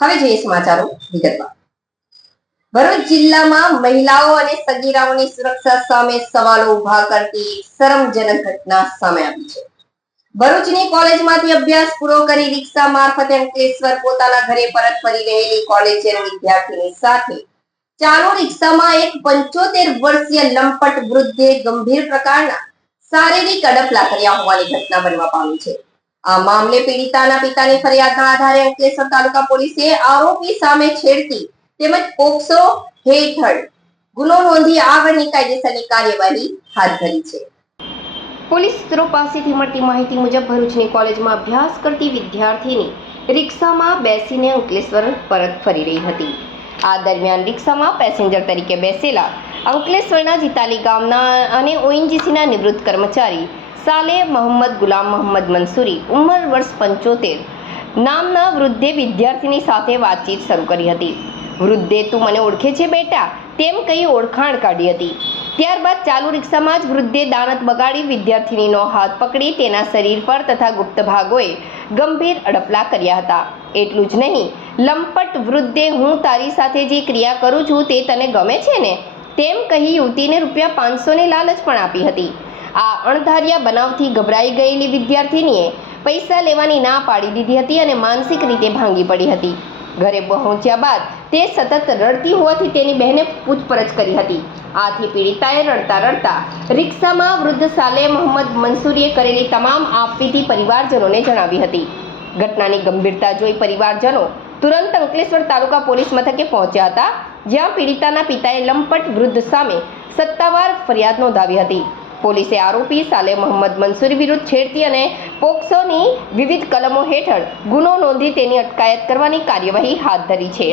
હવે જોઈએ સમાચારો વિગતવાર. ભરૂચ જિલ્લામાં મહિલાઓ અને સગીરાઓની સુરક્ષા સામે સવાલો ઉભા કરતી શરમજનક ઘટના સામે આવી છે. ભરૂચની કોલેજમાંથી અભ્યાસ પૂરો કરી રિક્ષા મારફતે અંકલેશ્વર પોતાના ઘરે પરત ફરી રહેલી કોલેજિયન વિદ્યાર્થીની સાથે ચાલુ રિક્ષામાં એક 75 વર્ષીય લંપટ વૃદ્ધે ગંભીર પ્રકારના શારીરિક અડપલા કર્યા હોવાની ઘટના બનવા પામી છે. આ મામલે પીડિતાના પિતાની ફરિયાદના આધારે અંકલેશ્વર તાલુકા પોલીસે આરોપી સામે છેડતી તેમજ પોક્સો હેઠળ ગુનો નોંધી આગળની કાયદેસરની કાર્યવાહી હાથ ધરી છે. પોલીસ સૂત્રો પાસેથી મળતી માહિતી મુજબ ભરૂચની કોલેજમાં અભ્યાસ કરતી વિદ્યાર્થીની રિક્ષામાં બેસીને અંકલેશ્વર પરત ફરી રહી હતી. આ દરમિયાન રિક્ષામાં પેસેન્જર તરીકે બેસેલા અંકલેશ્વરના જીતાલી ગામના અને ઓએનજીસીના નિવૃત્ત કર્મચારી સાલે મોહમ્મદ ગુલામ મોહમ્મદ મંસૂરી ઉંમર વર્ષ 75 નામના વૃદ્ધે વિદ્યાર્થીની સાથે વાતચીત શરૂ કરી હતી. વૃદ્ધે તું મને ઓળખે છે બેટા તેમ કહી ઓળખાણ કાઢી હતી. ત્યારબાદ ચાલુ રિક્ષામાં જ વૃદ્ધે દાનત બગાડી વિદ્યાર્થીનીનો હાથ પકડી તેના શરીર પર તથા ગુપ્ત ભાગોએ ગંભીર અડપલા કર્યા હતા. એટલું જ નહીં, લંપટ વૃદ્ધે હું તારી સાથે જે ક્રિયા કરું છું તે તને ગમે છે ને તેમ કહી યુવતીને ₹500ની લાલચ પણ આપી હતી. આ અણધાર્યા બનાવથી ગભરાઈ ગયેલી વિદ્યાર્થીનીએ પૈસા લેવાની ના પાડી દીધી હતી અને માનસિક રીતે ભાંગી પડી હતી. ઘરે પહોંચ્યા બાદ તે સતત રડતી હોવાથી તેની બહેને પૂછપરછ કરી હતી. આથી પીડિતાએ રડતા રડતા રિક્ષામાં વૃદ્ધ સાલે મોહમ્મદ મંસૂરીએ કરેલી તમામ આપવીતી પરિવારજનોને જણાવી હતી. ઘટનાની ગંભીરતા જોઈ પરિવારજનો તુરંત અંકલેશ્વર તાલુકા પોલીસ મથકે પહોંચ્યા હતા, જ્યાં પીડિતાના પિતાએ લંપટ વૃદ્ધ સામે સત્તાવાર ફરિયાદ નોંધાવી હતી. પોલીસે આરોપી સાલે મોહમ્મદ મંસૂરી વિરુદ્ધ છેડતી અને પોક્સોની વિવિધ કલમો હેઠળ ગુનો નોંધી તેની અટકાયત કરવાની કાર્યવાહી હાથ ધરી છે.